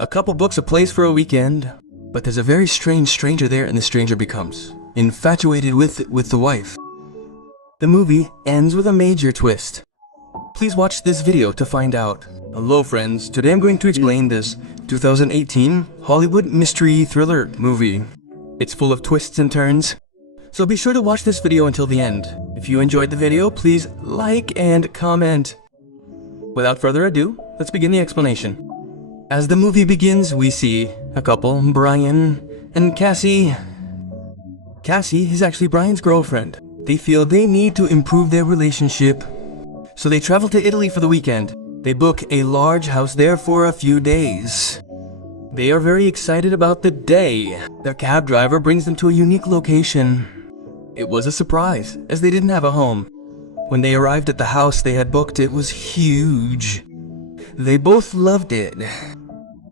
A couple books a place for a weekend, but there's a very strange stranger there, and the stranger becomes infatuated with the wife. The movie ends with a major twist. Please watch this video to find out. Hello friends, today I'm going to explain this 2018 Hollywood mystery thriller movie. It's full of twists and turns, so be sure to watch this video until the end. If you enjoyed the video, please like and comment. Without further ado, let's begin the explanation. As the movie begins, we see a couple, Brian and Cassie. Cassie is actually Brian's girlfriend. They feel they need to improve their relationship, so they travel to Italy for the weekend. They book a large house there for a few days. They are very excited about the day. Their cab driver brings them to a unique location. It was a surprise, as they didn't have a home. When they arrived at the house they had booked, it was huge. They both loved it.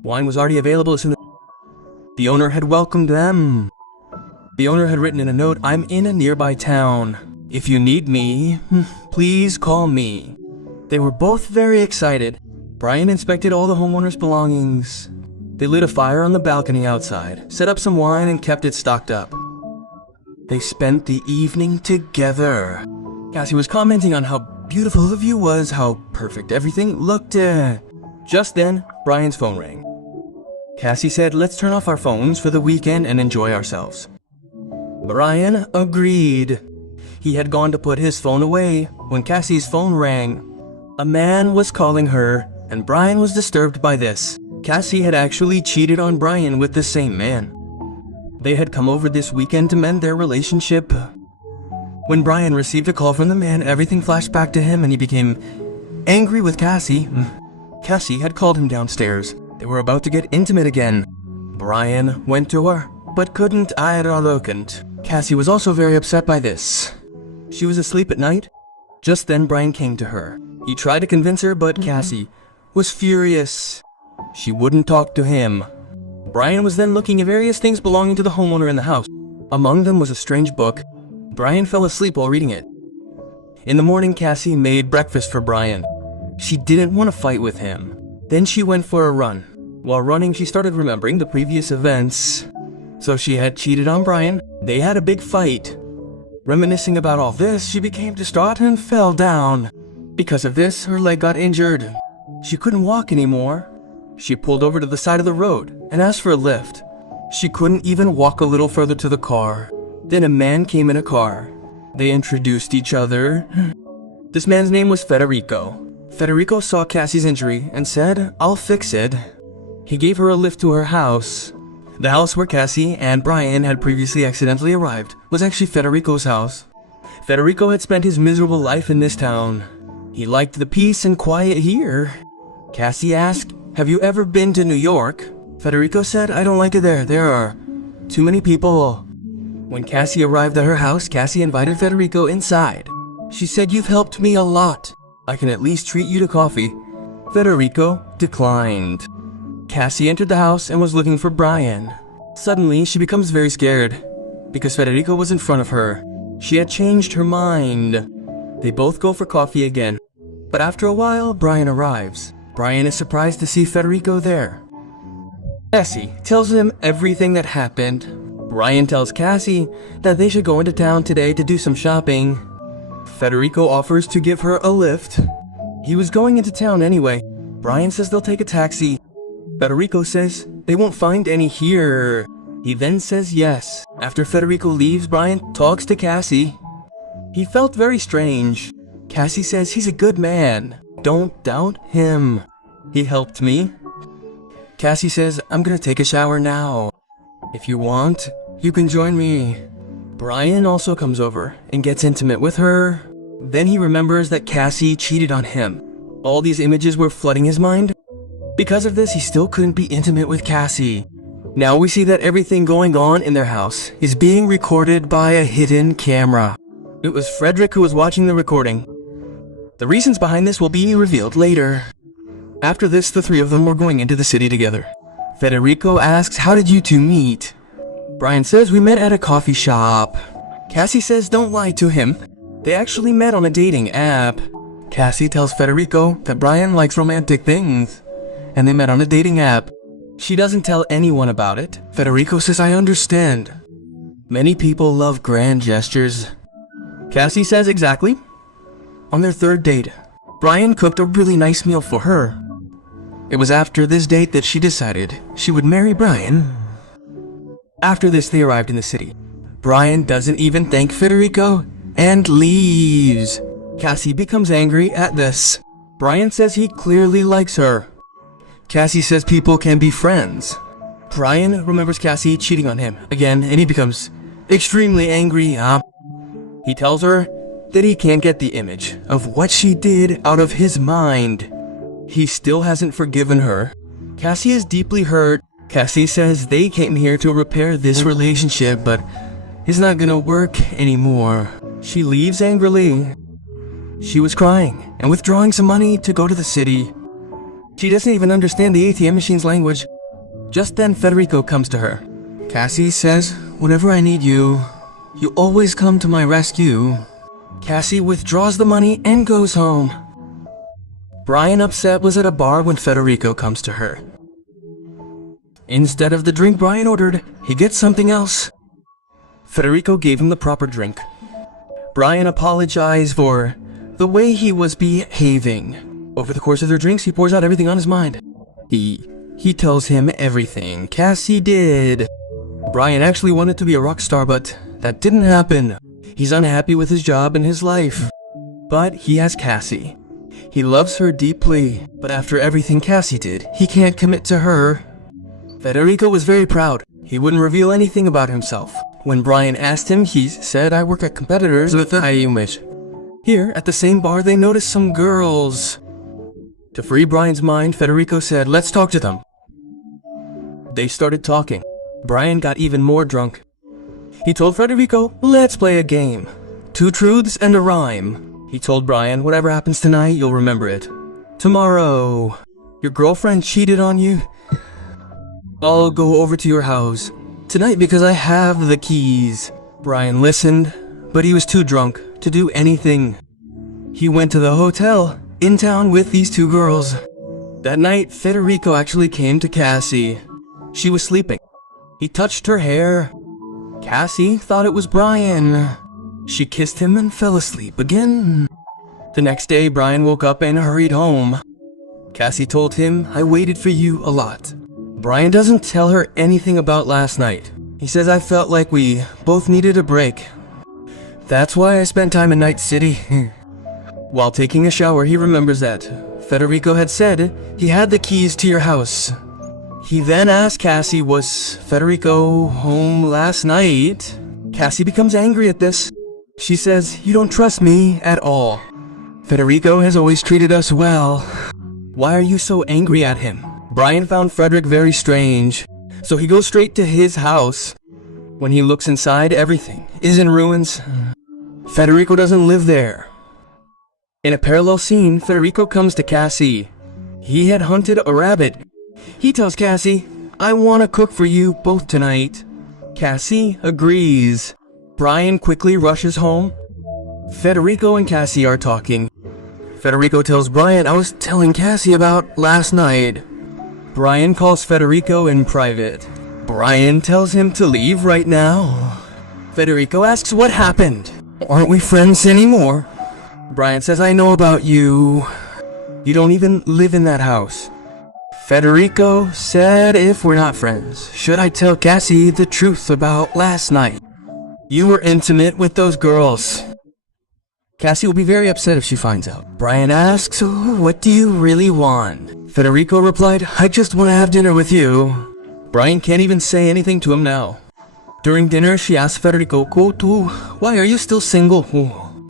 Wine was already available as soon as the owner had welcomed them. The owner had written in a note, "I'm in a nearby town. If you need me, please call me." They were both very excited. Brian inspected all the homeowner's belongings. They lit a fire on the balcony outside, set up some wine, and kept it stocked up. They spent the evening together. Cassie was commenting on how beautiful the view was, how perfect everything looked. Just then, Brian's phone rang. Cassie said, "Let's turn off our phones for the weekend and enjoy ourselves." Brian agreed. He had gone to put his phone away when Cassie's phone rang. A man was calling her, and Brian was disturbed by this. Cassie had actually cheated on Brian with the same man. They had come over this weekend to mend their relationship. When Brian received a call from the man, everything flashed back to him and he became angry with Cassie. Cassie had called him downstairs. They were about to get intimate again. Brian went to her, but couldn't. Cassie was also very upset by this. She was asleep at night. Just then Brian came to her. He tried to convince her, but Cassie was furious. She wouldn't talk to him. Brian was then looking at various things belonging to the homeowner in the house. Among them was a strange book. Brian fell asleep while reading it. In the morning, Cassie made breakfast for Brian. She didn't want to fight with him. Then she went for a run. While running, she started remembering the previous events. So she had cheated on Brian. They had a big fight. Reminiscing about all this, she became distraught and fell down. Because of this, her leg got injured. She couldn't walk anymore. She pulled over to the side of the road and asked for a lift. She couldn't even walk a little further to the car. Then a man came in a car. They introduced each other. This man's name was Federico. Federico saw Cassie's injury and said, "I'll fix it." He gave her a lift to her house. The house where Cassie and Brian had previously accidentally arrived was actually Federico's house. Federico had spent his miserable life in this town. He liked the peace and quiet here. Cassie asked, "Have you ever been to New York?" Federico said, "I don't like it there. There are too many people." When Cassie arrived at her house, Cassie invited Federico inside. She said, "You've helped me a lot. I can at least treat you to coffee." Federico declined. Cassie entered the house and was looking for Brian. Suddenly, she becomes very scared because Federico was in front of her. She had changed her mind. They both go for coffee again. But after a while, Brian arrives. Brian is surprised to see Federico there. Cassie tells him everything that happened. Brian tells Cassie that they should go into town today to do some shopping. Federico offers to give her a lift. He was going into town anyway. Brian says they'll take a taxi. Federico says they won't find any here. He then says yes. After Federico leaves, Brian talks to Cassie. He felt very strange. Cassie says he's a good man. Don't doubt him. He helped me. Cassie says, "I'm gonna take a shower now. If you want, you can join me." Brian also comes over and gets intimate with her. Then he remembers that Cassie cheated on him. All these images were flooding his mind. Because of this, he still couldn't be intimate with Cassie. Now we see that everything going on in their house is being recorded by a hidden camera. It was Frederick who was watching the recording. The reasons behind this will be revealed later. After this, the three of them were going into the city together. Federico asks, "How did you two meet?" Brian says, "We met at a coffee shop." Cassie says, "Don't lie to him. They actually met on a dating app." Cassie tells Federico that Brian likes romantic things, and they met on a dating app. She doesn't tell anyone about it. Federico says, I understand. Many people love grand gestures. Cassie says, exactly. On their third date, Brian cooked a really nice meal for her. It was after this date that she decided she would marry Brian. After this, they arrived in the city. Brian doesn't even thank Federico and leaves. Cassie becomes angry at this. Brian says he clearly likes her. Cassie says people can be friends. Brian remembers Cassie cheating on him again, and he becomes extremely angry. He tells her that he can't get the image of what she did out of his mind. He still hasn't forgiven her. Cassie is deeply hurt. Cassie says they came here to repair this relationship, but it's not gonna work anymore. She leaves angrily. She was crying and withdrawing some money to go to the city. She doesn't even understand the ATM machine's language. Just then, Federico comes to her. Cassie says, whenever I need you, you always come to my rescue. Cassie withdraws the money and goes home. Brian, upset, was at a bar when Federico comes to her. Instead of the drink Brian ordered, he gets something else. Federico gave him the proper drink. Brian apologized for the way he was behaving. Over the course of their drinks, he pours out everything on his mind. He tells him everything Cassie did. Brian actually wanted to be a rock star, but that didn't happen. He's unhappy with his job and his life. But he has Cassie. He loves her deeply, but after everything Cassie did, he can't commit to her. Federico was very proud. He wouldn't reveal anything about himself. When Brian asked him, he said, I work at competitors with the image. Here, at the same bar, they noticed some girls. To free Brian's mind, Federico said, let's talk to them. They started talking. Brian got even more drunk. He told Federico, let's play a game. 2 truths and a rhyme. He told Brian, whatever happens tonight, you'll remember it. Tomorrow, your girlfriend cheated on you. I'll go over to your house tonight because I have the keys. Brian listened, but he was too drunk to do anything. He went to the hotel in town with these 2 girls. That night, Federico actually came to Cassie. She was sleeping. He touched her hair. Cassie thought it was Brian. She kissed him and fell asleep again. The next day, Brian woke up and hurried home. Cassie told him, I waited for you a lot. Brian doesn't tell her anything about last night. He says, I felt like we both needed a break. That's why I spent time in Night City. While taking a shower, he remembers that Federico had said he had the keys to your house. He then asked Cassie, was Federico home last night? Cassie becomes angry at this. She says, you don't trust me at all. Federico has always treated us well. Why are you so angry at him? Brian found Frederick very strange, so he goes straight to his house. When he looks inside, everything is in ruins. Federico doesn't live there. In a parallel scene, Federico comes to Cassie. He had hunted a rabbit. He tells Cassie, I want to cook for you both tonight. Cassie agrees. Brian quickly rushes home. Federico and Cassie are talking. Federico tells Brian, I was telling Cassie about last night. Brian calls Federico in private. Brian tells him to leave right now. Federico asks what happened. Aren't we friends anymore? Brian says, I know about you. You don't even live in that house. Federico said, if we're not friends, should I tell Cassie the truth about last night? You were intimate with those girls. Cassie will be very upset if she finds out. Brian asks, what do you really want? Federico replied, I just want to have dinner with you. Brian can't even say anything to him now. During dinner, she asks Federico, why are you still single?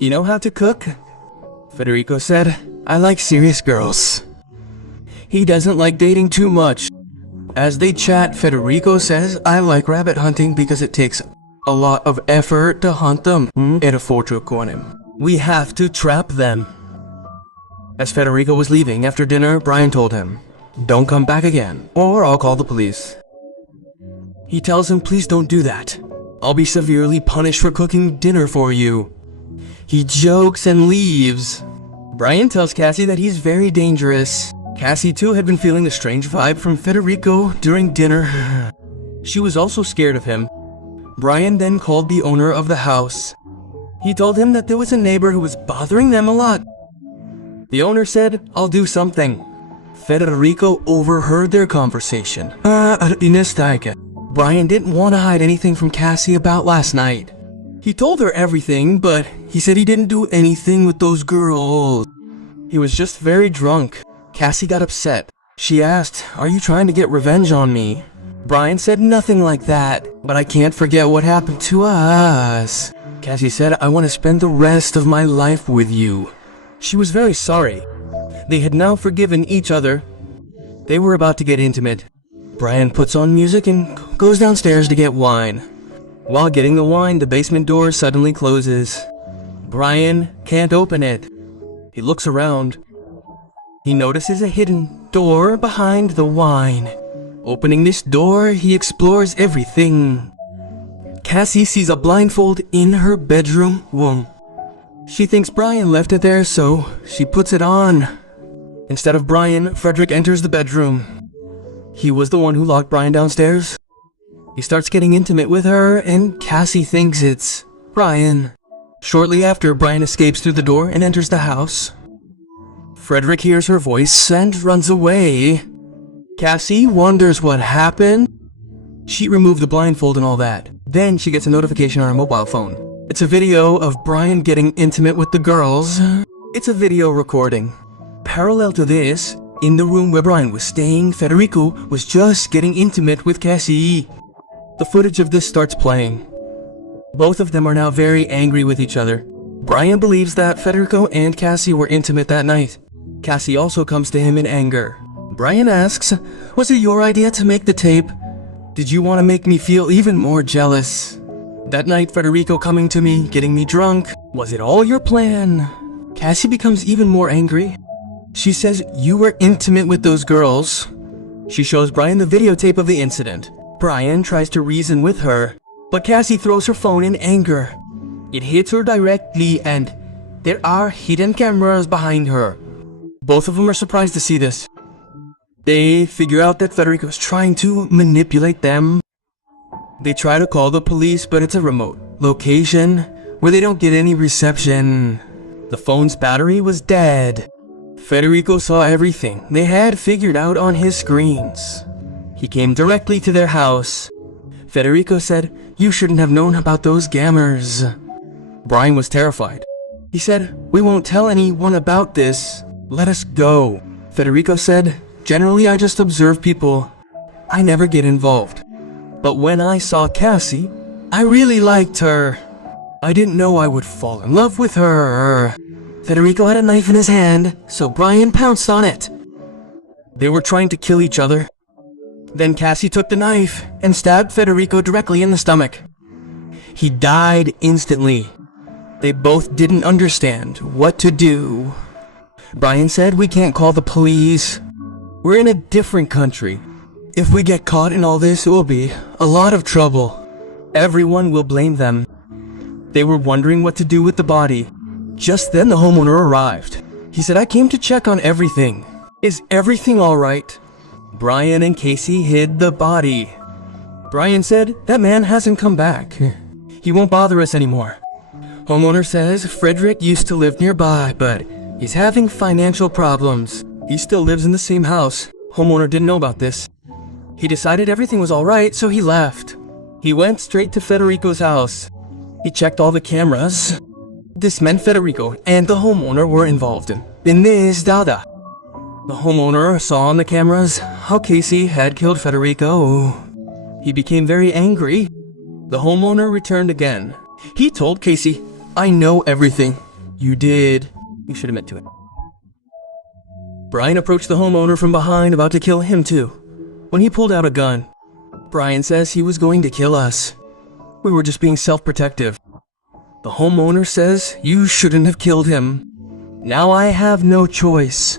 You know how to cook? Federico said, I like serious girls. He doesn't like dating too much. As they chat, Federico says, I like rabbit hunting because it takes a lot of effort to hunt them. We have to trap them. As Federico was leaving after dinner, Brian told him, don't come back again, or I'll call the police. He tells him, please don't do that. I'll be severely punished for cooking dinner for you. He jokes and leaves. Brian tells Cassie that he's very dangerous. Cassie too had been feeling a strange vibe from Federico during dinner. She was also scared of him. Brian then called the owner of the house. He told him that there was a neighbor who was bothering them a lot. The owner said, "I'll do something." Federico overheard their conversation. Brian didn't want to hide anything from Cassie about last night. He told her everything, but he said he didn't do anything with those girls. He was just very drunk. Cassie got upset. She asked, "Are you trying to get revenge on me?" Brian said, "Nothing like that, but I can't forget what happened to us." Cassie said, "I want to spend the rest of my life with you." She was very sorry. They had now forgiven each other. They were about to get intimate. Brian puts on music and goes downstairs to get wine. While getting the wine, the basement door suddenly closes. Brian can't open it. He looks around. He notices a hidden door behind the wine. Opening this door, he explores everything. Cassie sees a blindfold in her bedroom room. She thinks Brian left it there, so she puts it on. Instead of Brian, Frederick enters the bedroom. He was the one who locked Brian downstairs. He starts getting intimate with her, and Cassie thinks it's Brian. Shortly after, Brian escapes through the door and enters the house. Frederick hears her voice and runs away. Cassie wonders what happened. She removed the blindfold and all that. Then she gets a notification on her mobile phone. It's a video of Brian getting intimate with the girls. It's a video recording. Parallel to this, in the room where Brian was staying, Federico was just getting intimate with Cassie. The footage of this starts playing. Both of them are now very angry with each other. Brian believes that Federico and Cassie were intimate that night. Cassie also comes to him in anger. Brian asks, "Was it your idea to make the tape? Did you want to make me feel even more jealous? That night, Federico coming to me, getting me drunk, was it all your plan?" Cassie becomes even more angry. She says, "You were intimate with those girls." She shows Brian the videotape of the incident. Brian tries to reason with her, but Cassie throws her phone in anger. It hits her directly, and there are hidden cameras behind her. Both of them are surprised to see this. They figure out that Federico is trying to manipulate them. They try to call the police, but it's a remote location where they don't get any reception. The phone's battery was dead. Federico saw everything they had figured out on his screens. He came directly to their house. Federico said, "You shouldn't have known about those gamers." Brian was terrified. He said, "We won't tell anyone about this. Let us go." Federico said, "Generally, I just observe people. I never get involved. But when I saw Cassie, I really liked her. I didn't know I would fall in love with her." Federico had a knife in his hand, so Brian pounced on it. They were trying to kill each other. Then Cassie took the knife and stabbed Federico directly in the stomach. He died instantly. They both didn't understand what to do. Brian said, "We can't call the police. We're in a different country. If we get caught in all this, it will be a lot of trouble. Everyone will blame them." They were wondering what to do with the body. Just then the homeowner arrived. He said, "I came to check on everything. Is everything all right?" Brian and Casey hid the body. Brian said, "That man hasn't come back. He won't bother us anymore." Homeowner says Frederick used to live nearby, but he's having financial problems. He still lives in the same house. Homeowner didn't know about this. He decided everything was all right, so he left. He went straight to Federico's house. He checked all the cameras. This meant Federico and the homeowner were involved in this dada. The homeowner saw on the cameras how Casey had killed Federico. He became very angry. The homeowner returned again. He told Casey, "I know everything. You did. You should admit to it." Brian approached the homeowner from behind, about to kill him too, when he pulled out a gun. Brian says he was going to kill us. We were just being self-protective. The homeowner says, "You shouldn't have killed him. Now I have no choice."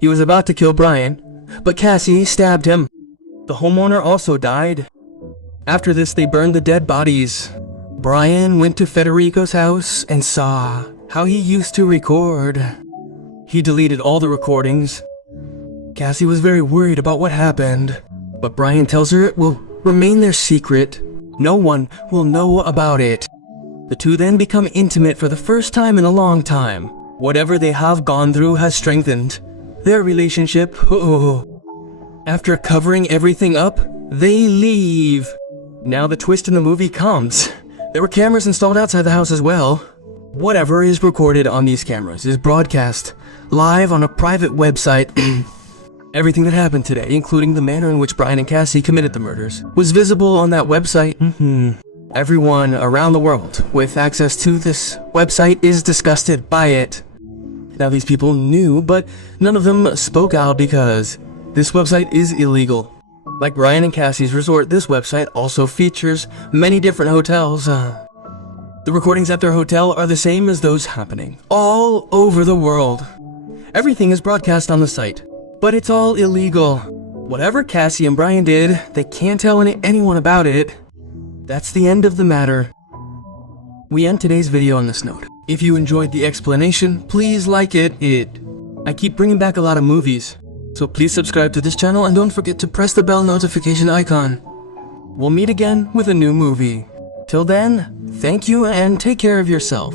He was about to kill Brian, but Cassie stabbed him. The homeowner also died. After this, they burned the dead bodies. Brian went to Federico's house and saw how he used to record. He deleted all the recordings. Cassie was very worried about what happened, but Brian tells her it will remain their secret. No one will know about it. The two then become intimate for the first time in a long time. Whatever they have gone through has strengthened their relationship. After covering everything up, they leave. Now the twist in the movie comes. There were cameras installed outside the house as well. Whatever is recorded on these cameras is broadcast live on a private website. Everything that happened today, including the manner in which Brian and Cassie committed the murders, was visible on that website. Everyone around the world with access to this website is disgusted by it. Now these people knew, but none of them spoke out because this website is illegal. Like Brian and Cassie's resort, this website also features many different hotels. The recordings at their hotel are the same as those happening all over the world. Everything is broadcast on the site, but it's all illegal. Whatever Cassie and Brian did, they can't tell anyone about it. That's the end of the matter. We end today's video on this note. If you enjoyed the explanation, please like it. I keep bringing back a lot of movies, so please subscribe to this channel and don't forget to press the bell notification icon. We'll meet again with a new movie. Till then, thank you and take care of yourself.